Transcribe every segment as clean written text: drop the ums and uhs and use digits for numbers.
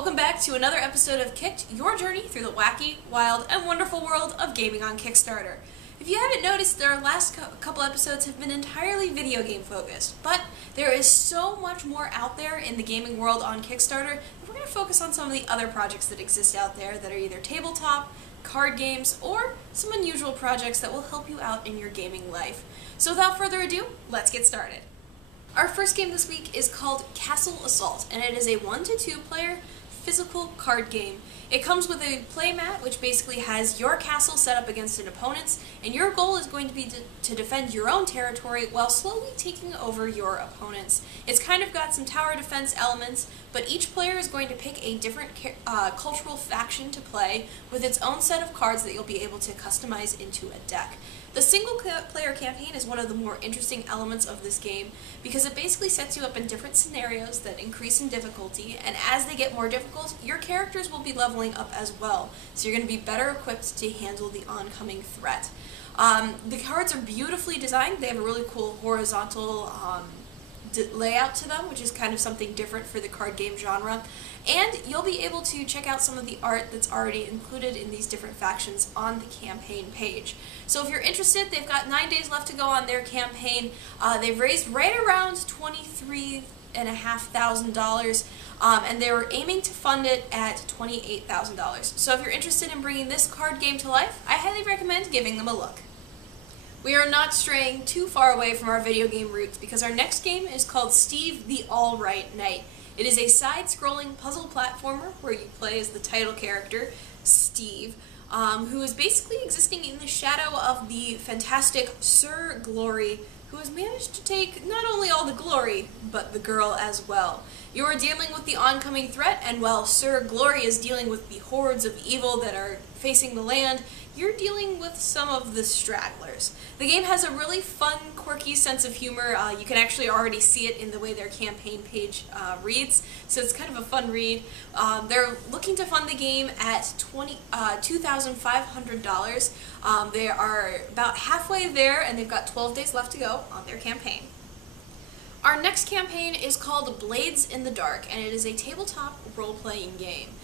Welcome back to another episode of Kicked, your journey through the wacky, wild, and wonderful world of gaming on Kickstarter. If you haven't noticed, our last couple episodes have been entirely video game focused, but there is so much more out there in the gaming world on Kickstarter, and we're going to focus on some of the other projects that exist out there that are either tabletop, card games, or some unusual projects that will help you out in your gaming life. So without further ado, let's get started. Our first game this week is called Castle Assault, and it is a 1 to 2 player physical card game. It comes with a playmat, which basically has your castle set up against an opponent's, and your goal is going to be to defend your own territory while slowly taking over your opponent's. It's kind of got some tower defense elements, but each player is going to pick a different cultural faction to play with its own set of cards that you'll be able to customize into a deck. The single-player campaign is one of the more interesting elements of this game because it basically sets you up in different scenarios that increase in difficulty, and as they get more difficult, your characters will be leveling up as well, so you're going to be better equipped to handle the oncoming threat. The cards are beautifully designed. They have a really cool horizontal layout to them, which is kind of something different for the card game genre. And you'll be able to check out some of the art that's already included in these different factions on the campaign page. So if you're interested, they've got 9 days left to go on their campaign. They've raised right around $23,500, and they were aiming to fund it at $28,000. So if you're interested in bringing this card game to life, I highly recommend giving them a look. We are not straying too far away from our video game roots because our next game is called Steve the All-Right Knight. It is a side-scrolling puzzle platformer where you play as the title character, Steve, who is basically existing in the shadow of the fantastic Sir Glory, who has managed to take not only all the glory, but the girl as well. You are dealing with the oncoming threat, and while Sir Glory is dealing with the hordes of evil that are facing the land, you're dealing with some of the stragglers. The game has a really fun, quirky sense of humor. You can actually already see it in the way their campaign page reads, so it's kind of a fun read. They're looking to fund the game at $2,500. They are about halfway there, and they've got 12 days left to go on their campaign. Our next campaign is called Blades in the Dark, and it is a tabletop role-playing game.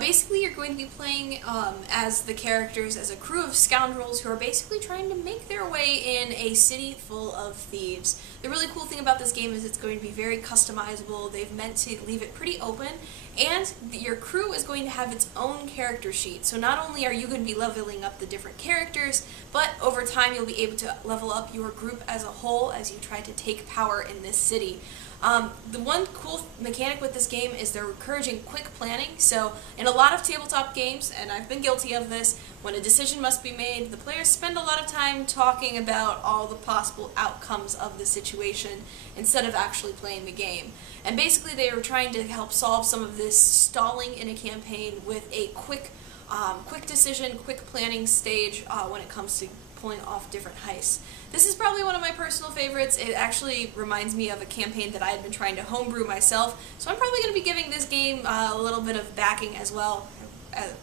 Basically, you're going to be playing as the characters as a crew of scoundrels who are basically trying to make their way in a city full of thieves. The really cool thing about this game is it's going to be very customizable. They've meant to leave it pretty open, and your crew is going to have its own character sheet. So not only are you going to be leveling up the different characters, but over time you'll be able to level up your group as a whole as you try to take power in this city. The one cool mechanic with this game is they're encouraging quick planning. So in a lot of tabletop games, and I've been guilty of this, when a decision must be made, the players spend a lot of time talking about all the possible outcomes of the situation instead of actually playing the game. And basically they are trying to help solve some of this stalling in a campaign with a quick decision, quick planning stage when it comes to pulling off different heists. This is probably one of my personal favorites. It actually reminds me of a campaign that I had been trying to homebrew myself, so I'm probably going to be giving this game a little bit of backing as well.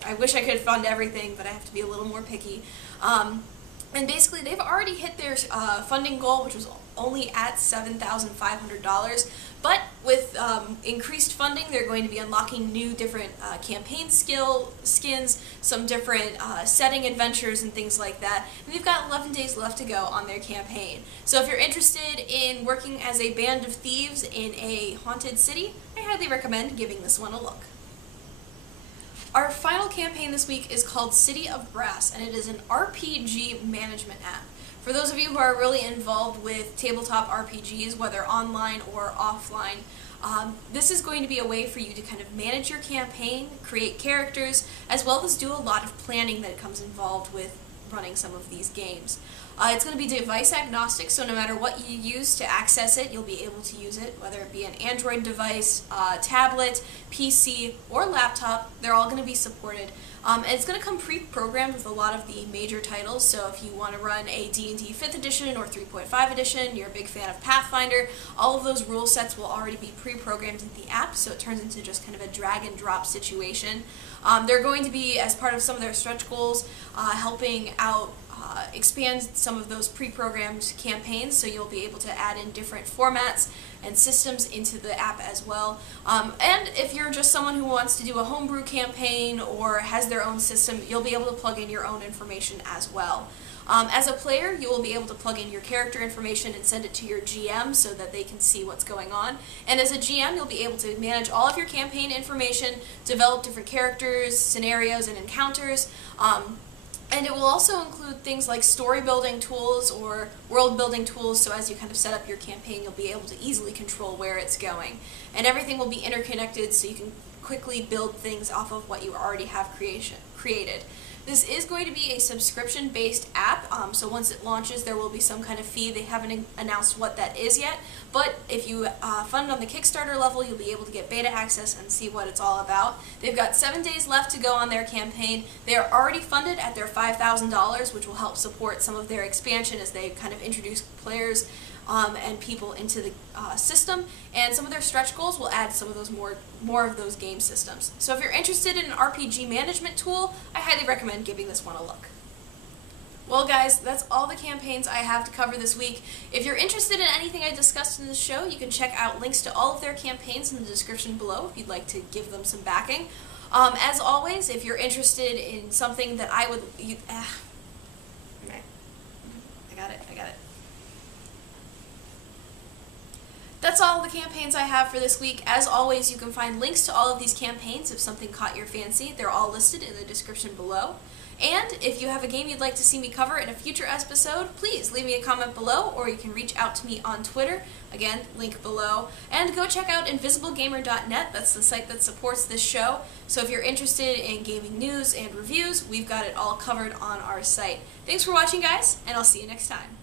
I wish I could fund everything, but I have to be a little more picky. And basically, they've already hit their funding goal, which was only at $7,500. But with increased funding, they're going to be unlocking new different campaign skins, some different setting adventures and things like that. And they've got 11 days left to go on their campaign. So if you're interested in working as a band of thieves in a haunted city, I highly recommend giving this one a look. Our final campaign this week is called City of Brass, and it is an RPG management app. For those of you who are really involved with tabletop RPGs, whether online or offline, this is going to be a way for you to kind of manage your campaign, create characters, as well as do a lot of planning that comes involved with running some of these games. It's going to be device agnostic, so no matter what you use to access it, you'll be able to use it, whether it be an Android device, tablet, PC, or laptop. They're all going to be supported. And it's going to come pre-programmed with a lot of the major titles, so if you want to run a D&D 5th edition or 3.5 edition, you're a big fan of Pathfinder, all of those rule sets will already be pre-programmed in the app, so it turns into just kind of a drag-and-drop situation. They're going to be, as part of some of their stretch goals, helping out expand some of those pre-programmed campaigns, so you'll be able to add in different formats and systems into the app as well. And if you're just someone who wants to do a homebrew campaign or has their own system, you'll be able to plug in your own information as well. As a player, you will be able to plug in your character information and send it to your GM so that they can see what's going on. And as a GM, you'll be able to manage all of your campaign information, develop different characters, scenarios, and encounters. And it will also include things like story building tools or world building tools, so as you kind of set up your campaign, you'll be able to easily control where it's going. And everything will be interconnected so you can quickly build things off of what you already have created. This is going to be a subscription-based app, so once it launches there will be some kind of fee. They haven't announced what that is yet, but if you fund on the Kickstarter level, you'll be able to get beta access and see what it's all about. They've got 7 days left to go on their campaign. They are already funded at their $5,000, which will help support some of their expansion as they kind of introduce players and people into the system, and some of their stretch goals will add some of those more of those game systems. So if you're interested in an RPG management tool, I highly recommend giving this one a look. Well guys, that's all the campaigns I have to cover this week. If you're interested in anything I discussed in this show, you can check out links to all of their campaigns in the description below if you'd like to give them some backing. As always, if you're interested in something that I got it. That's all the campaigns I have for this week. As always, you can find links to all of these campaigns if something caught your fancy. They're all listed in the description below. And if you have a game you'd like to see me cover in a future episode, please leave me a comment below, or you can reach out to me on Twitter. Again, link below. And go check out invisiblegamer.net. That's the site that supports this show. So if you're interested in gaming news and reviews, we've got it all covered on our site. Thanks for watching, guys, and I'll see you next time.